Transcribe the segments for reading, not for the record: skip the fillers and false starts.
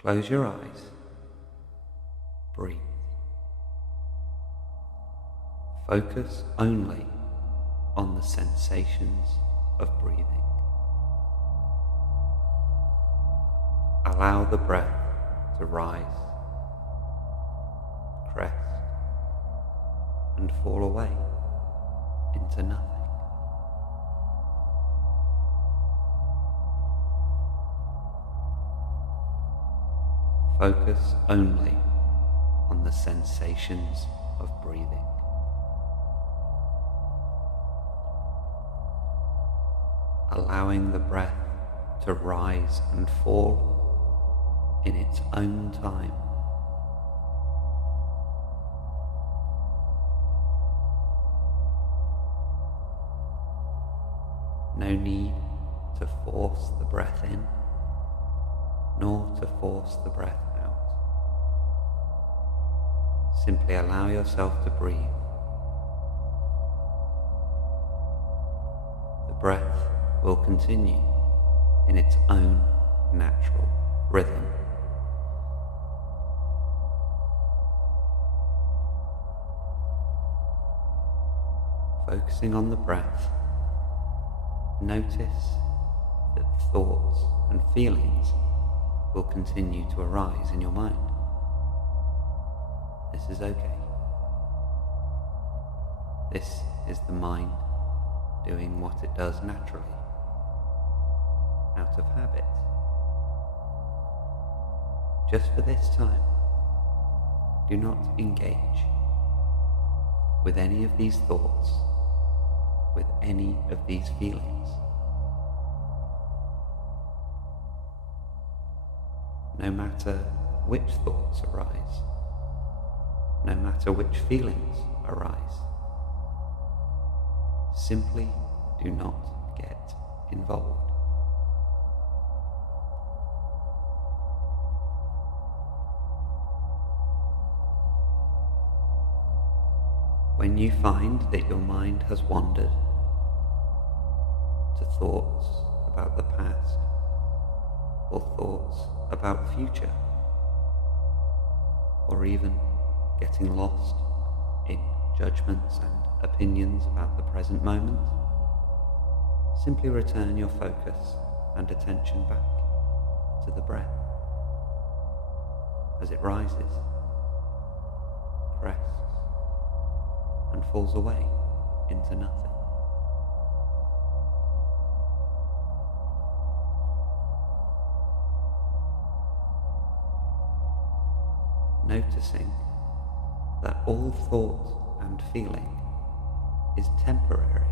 Close your eyes. Breathe. Focus only on the sensations of breathing. Allow the breath to rise, crest, and fall away into nothing. Focus only on the sensations of breathing. Allowing the breath to rise and fall in its own time. No need to force the breath in, nor to force the breath out. Simply allow yourself to breathe. The breath will continue in its own natural rhythm. Focusing on the breath, notice that thoughts and feelings will continue to arise in your mind. This is okay. This is the mind doing what it does naturally, out of habit. Just for this time, do not engage with any of these thoughts, with any of these feelings. No matter which thoughts arise, no matter which feelings arise, simply do not get involved. When you find that your mind has wandered to thoughts about the past or thoughts about future, or even getting lost in judgments and opinions about the present moment, simply return your focus and attention back to the breath as it rises, crests, and falls away into nothing. Noticing that all thought and feeling is temporary.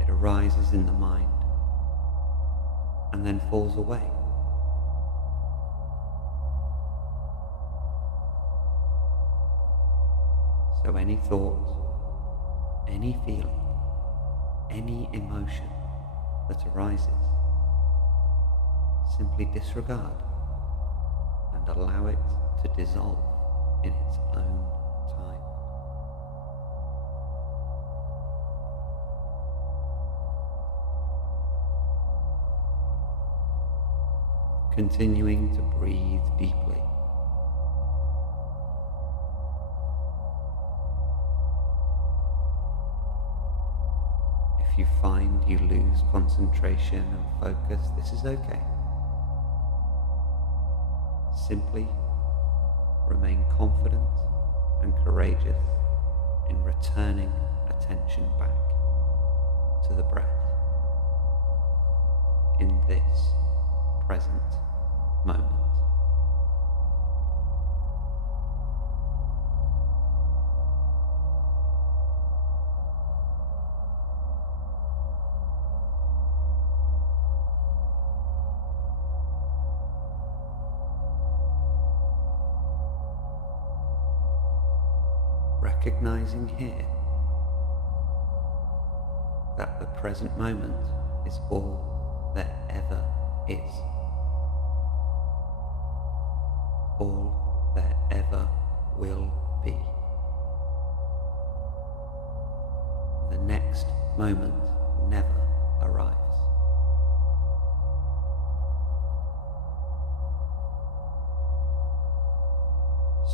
It arises in the mind and then falls away. So any thought, any feeling, any emotion that arises, simply disregard and allow it to dissolve in its own time. Continuing to breathe deeply. If you find you lose concentration and focus, this is okay. Simply remain confident and courageous in returning attention back to the breath in this present moment. Recognizing here that the present moment is all there ever is, all there ever will be. The next moment never arrives.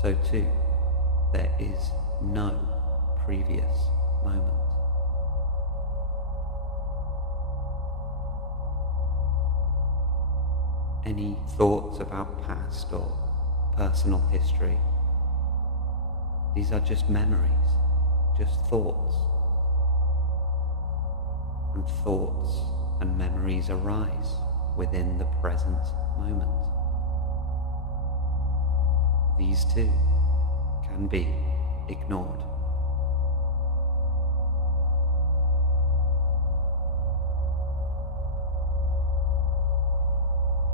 so too there is no previous moment. Any thoughts about past or personal history, these are just memories, just thoughts. And thoughts and memories arise within the present moment. These too can be ignored.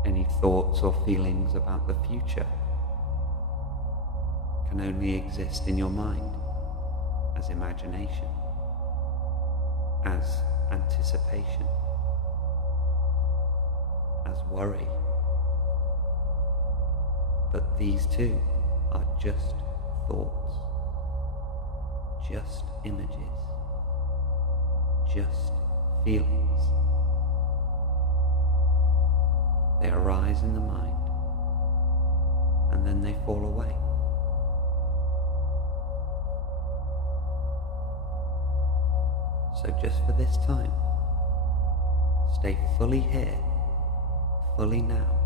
Any thoughts or feelings about the future can only exist in your mind as imagination, as anticipation, as worry. But these too are just thoughts, just images, just feelings. They arise in the mind and then they fall away. So just for this time, stay fully here, fully now.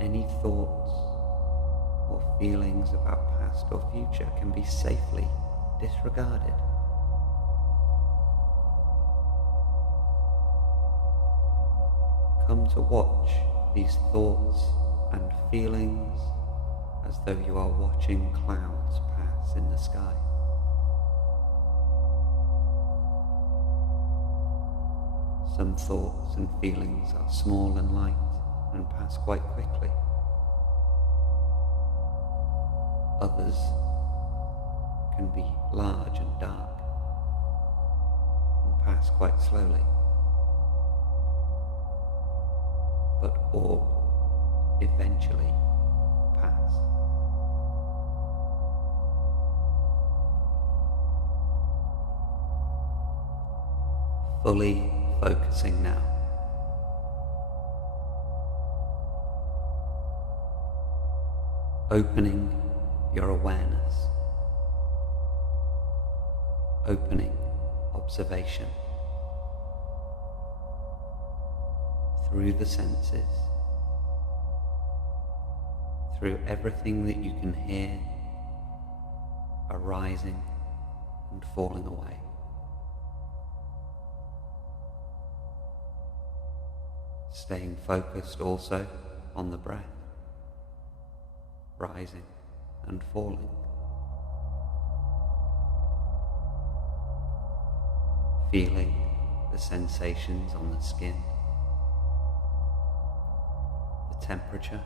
Any thoughts or feelings about past or future can be safely disregarded. Come to watch these thoughts and feelings as though you are watching clouds pass in the sky. Some thoughts and feelings are small and light and pass quite quickly. Others can be large and dark and pass quite slowly. But all eventually pass. Fully focusing now. Opening your awareness. Opening observation. Through the senses, through everything that you can hear, arising and falling away. Staying focused also on the breath, rising and falling. Feeling the sensations on the skin, the temperature,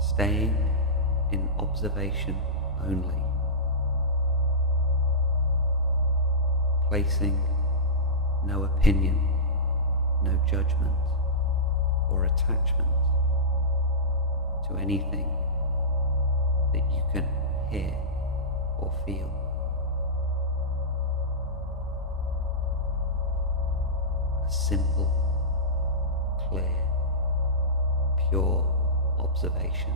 staying in observation only, placing no opinion, no judgment or attachment to anything that you can hear or feel. A simple, clear, pure observation.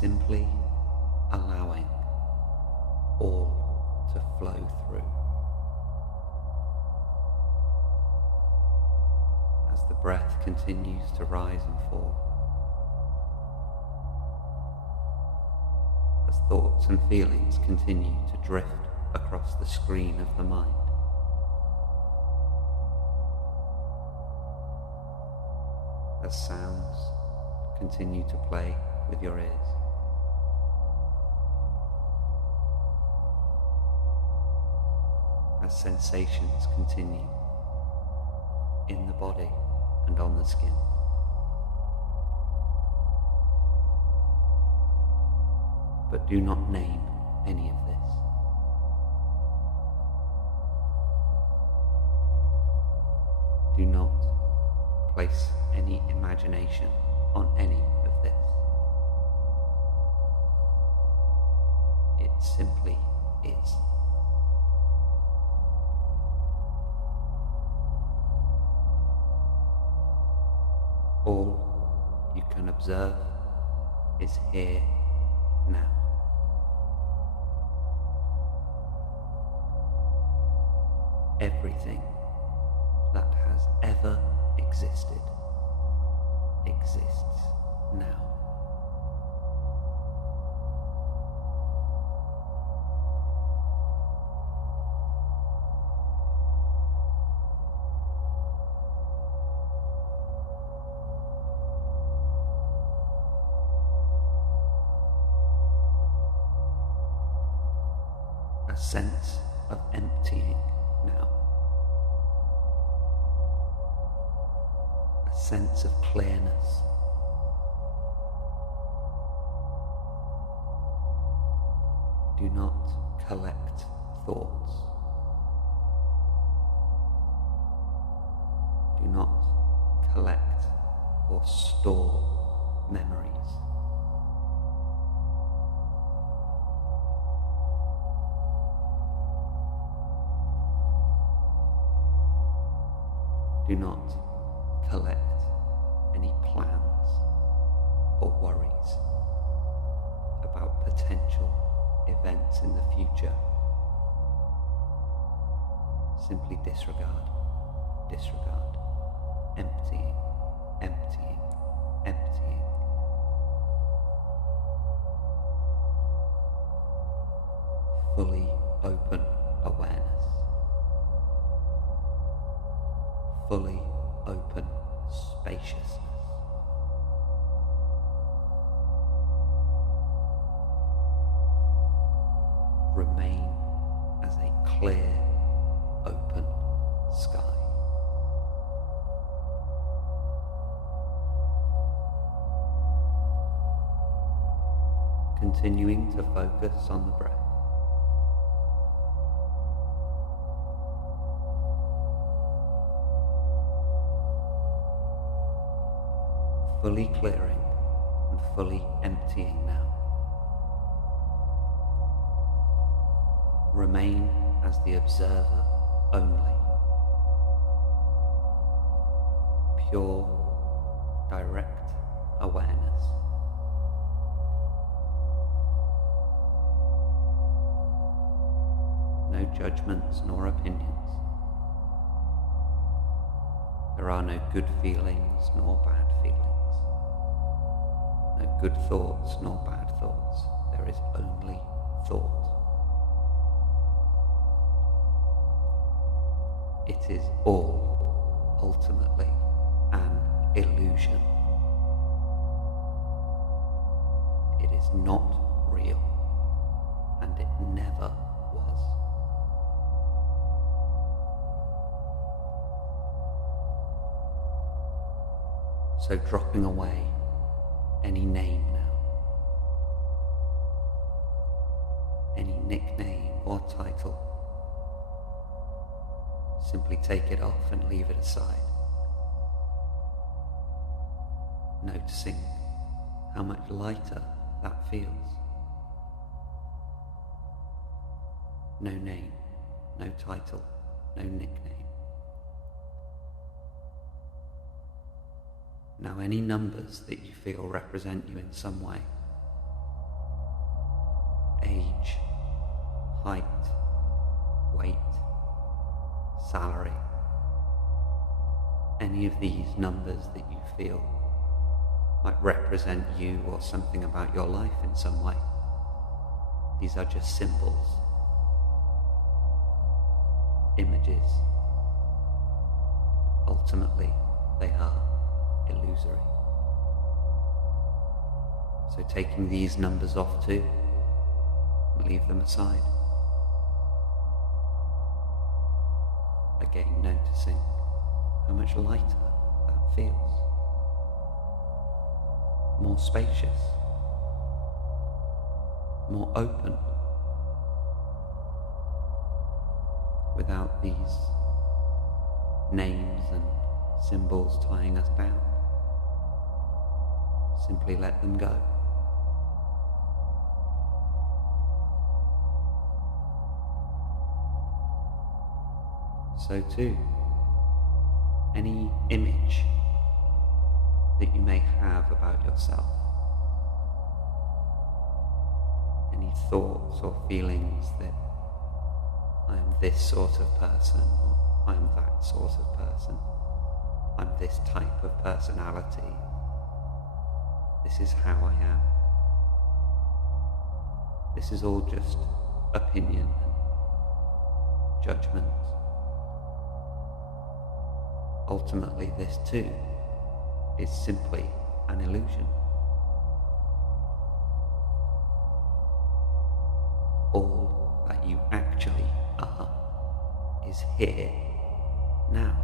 Simply allowing all to flow through. As the breath continues to rise and fall, as thoughts and feelings continue to drift across the screen of the mind, as sounds continue to play with your ears. As sensations continue in the body and on the skin. But do not name any of this. Do not place any imagination on any of this. It simply is. All you can observe is here now. Everything that has ever existed exists now. A sense of emptying now. A sense of clearness. Do not collect thoughts. Do not collect or store memories. Do not collect any plans or worries about potential events in the future. Simply disregard, disregard, emptying, emptying, emptying. Fully open awareness. Fully open spaciousness. Remain as a clear, open sky. Continuing to focus on the breath. Fully clearing and fully emptying now. Remain as the observer only. Pure, direct awareness. No judgments nor opinions. There are no good feelings nor bad feelings. No good thoughts nor bad thoughts. There is only thought. It is all ultimately an illusion. It is not real, and it never was. So dropping away any name now, any nickname or title, simply take it off and leave it aside, noticing how much lighter that feels. No name, no title, no nickname. Now any numbers that you feel represent you in some way, age, height, weight, salary, any of these numbers that you feel might represent you or something about your life in some way. These are just symbols, images. Ultimately, they are illusory. So taking these numbers off too, leave them aside. Again, noticing how much lighter that feels. More spacious, more open, without these names and symbols tying us down. Simply let them go. So too, any image that you may have about yourself, any thoughts or feelings that I am this sort of person, or I am that sort of person, I'm this type of personality, this is how I am. This is all just opinion and judgment. Ultimately, this too is simply an illusion. All that you actually are is here, now.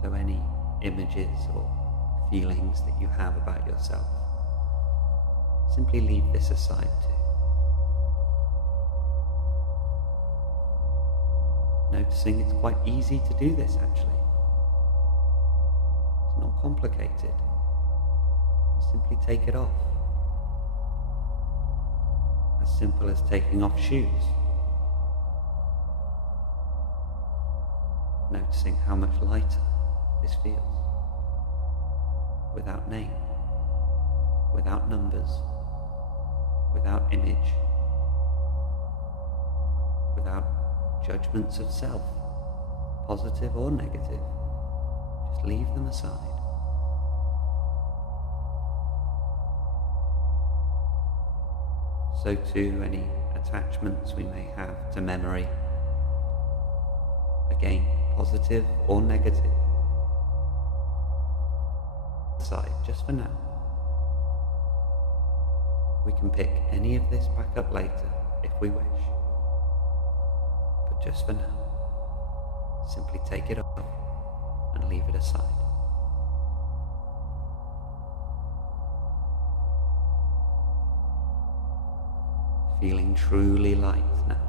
So any images or feelings that you have about yourself, simply leave this aside too. Noticing it's quite easy to do this actually. It's not complicated. Simply take it off. As simple as taking off shoes. Noticing how much lighter this feels. Without name, without numbers, without image, without judgments of self, positive or negative. Just leave them aside. So too any attachments we may have to memory, again, positive or negative, aside just for now. We can pick any of this back up later if we wish, but just for now, simply take it off and leave it aside. Feeling truly light now,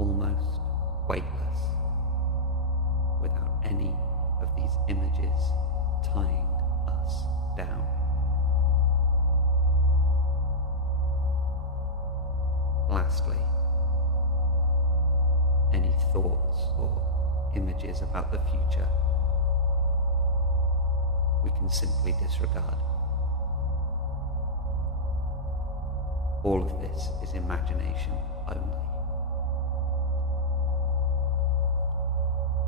almost weightless, without any of these images tying us down. Lastly, any thoughts or images about the future we can simply disregard. All of this is imagination only.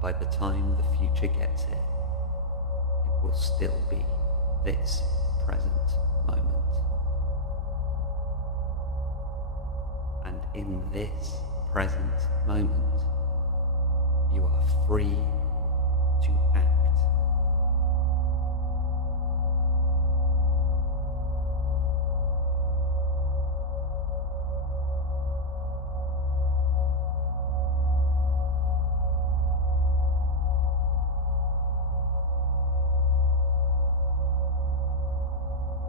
By the time the future gets here, it will still be this present moment. And in this present moment, you are free to act.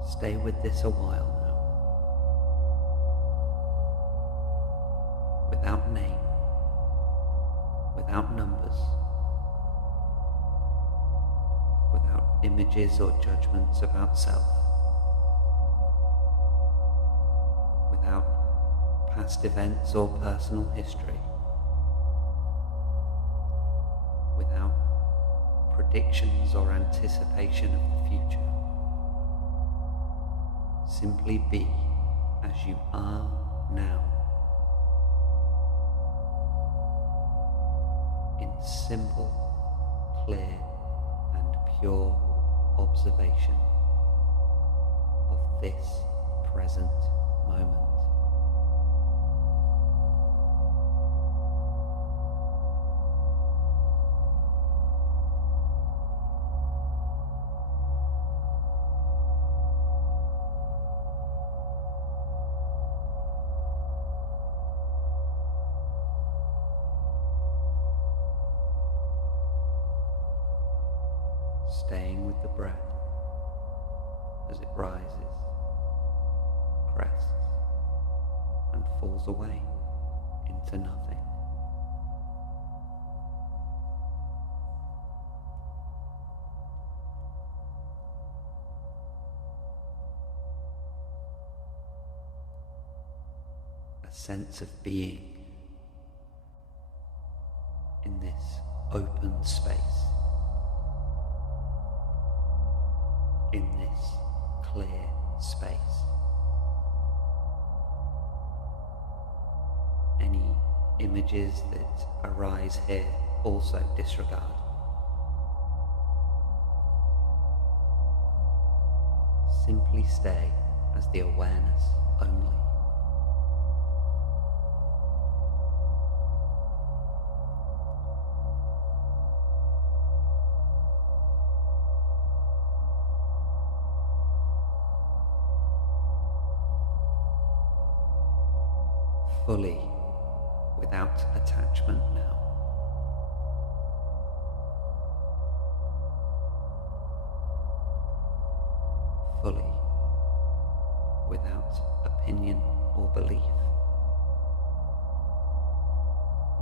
Stay with this a while now, without name, without numbers, without images or judgments about self, without past events or personal history, without predictions or anticipation of the future. Simply be as you are now, in simple, clear and pure observation of this present moment. staying with the breath as it rises, crests, and falls away into nothing. A sense of being in this open space, in this clear space. Any images that arise here also disregard. Simply stay as the awareness only. Fully, without attachment now. Fully, without opinion or belief.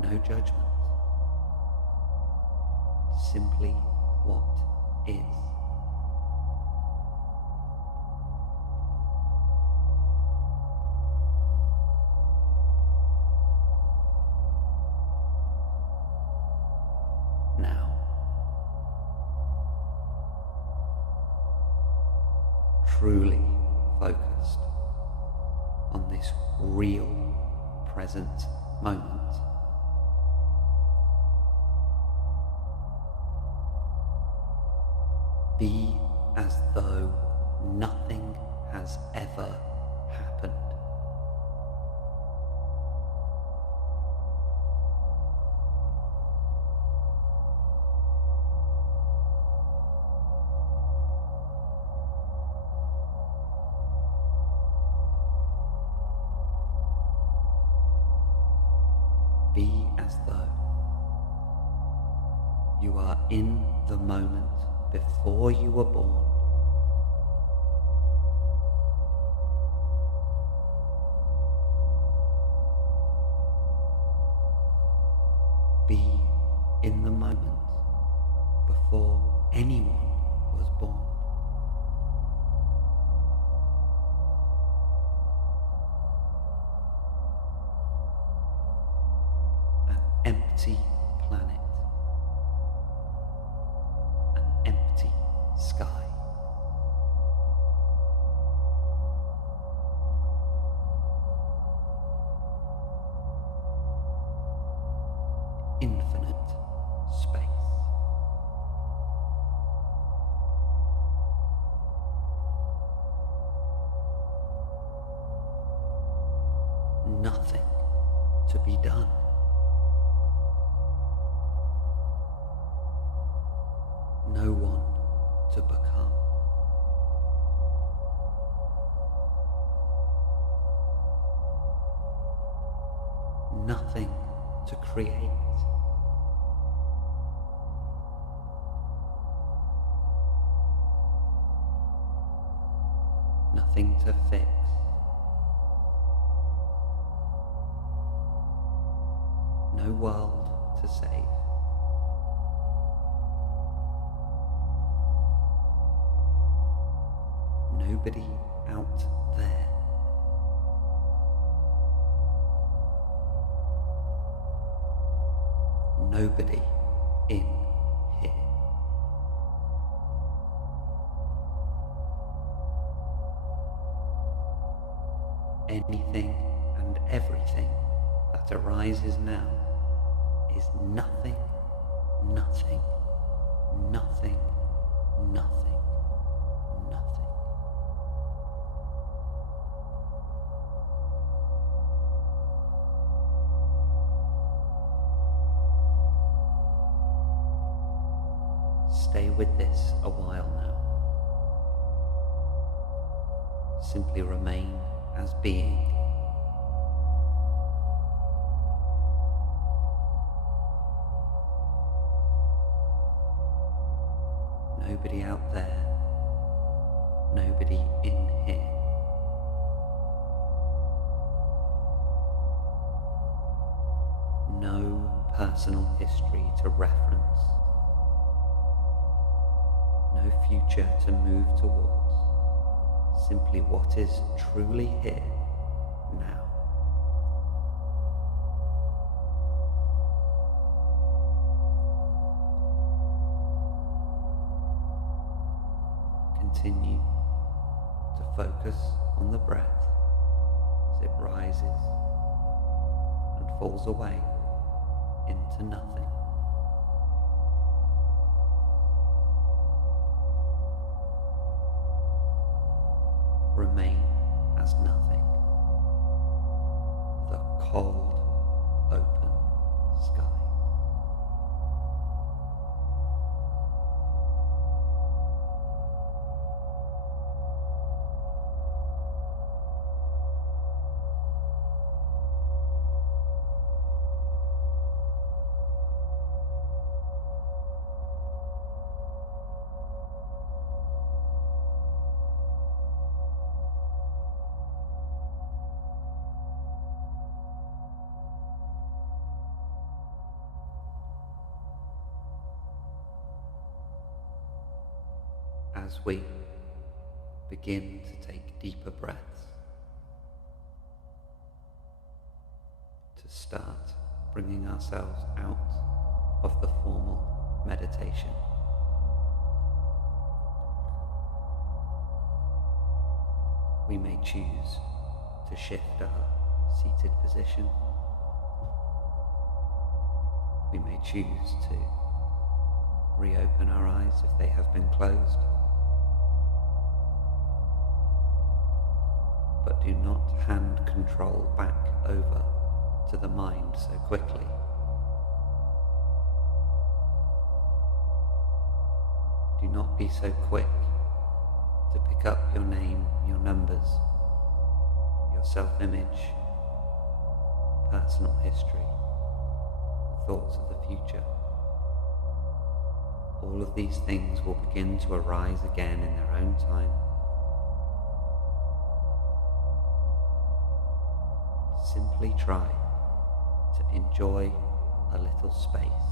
No judgment. Simply what is. Now, truly focused on this real present moment, be as though nothing has ever happened. Be as though you are in the moment before you were born. Be in the moment before anyone was born. Empty planet, an empty sky. Infinite space. Nothing to be done. No one to become. Nothing to create. Nothing to fix. No world to save. Nobody out there. Nobody in here. Anything and everything that arises now is nothing, nothing, nothing, nothing, nothing. Stay with this a while now. Simply remain as being. Nobody personal history to reference, no future to move towards, simply what is truly here now. Continue to focus on the breath as it rises and falls away into nothing. Remain as nothing. The cold, open sky. As we begin to take deeper breaths, to start bringing ourselves out of the formal meditation, we may choose to shift our seated position. We may choose to reopen our eyes if they have been closed. But do not hand control back over to the mind so quickly. Do not be so quick to pick up your name, your numbers, your self-image, personal history, the thoughts of the future. All of these things will begin to arise again in their own time. Simply try to enjoy a little space,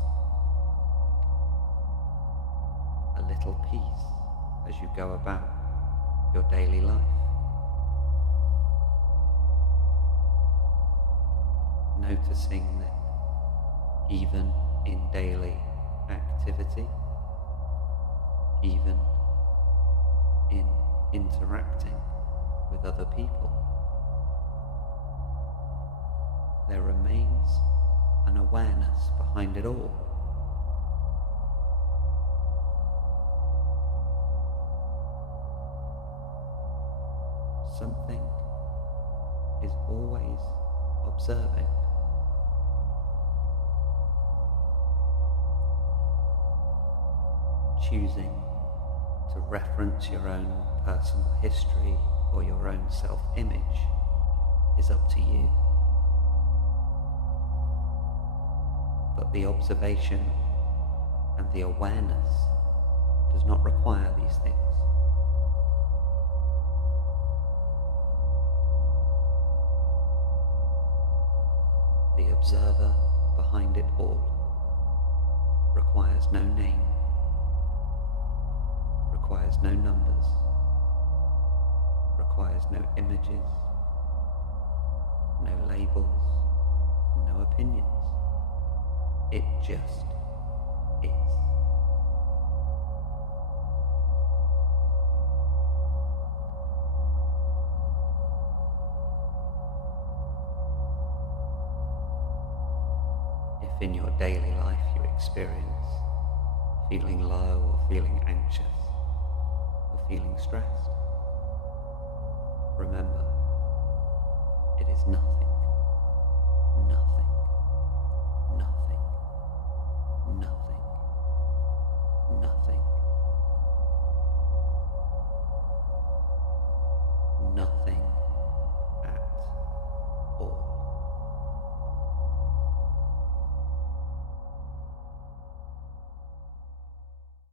a little peace as you go about your daily life. Noticing that even in daily activity, even in interacting with other people, there remains an awareness behind it all. Something is always observing. Choosing to reference your own personal history or your own self-image is up to you. But the observation and the awareness does not require these things. The observer behind it all requires no name, requires no numbers, requires no images, no labels, no opinions. It just is. If in your daily life you experience feeling low or feeling anxious or feeling stressed, remember, it is nothing.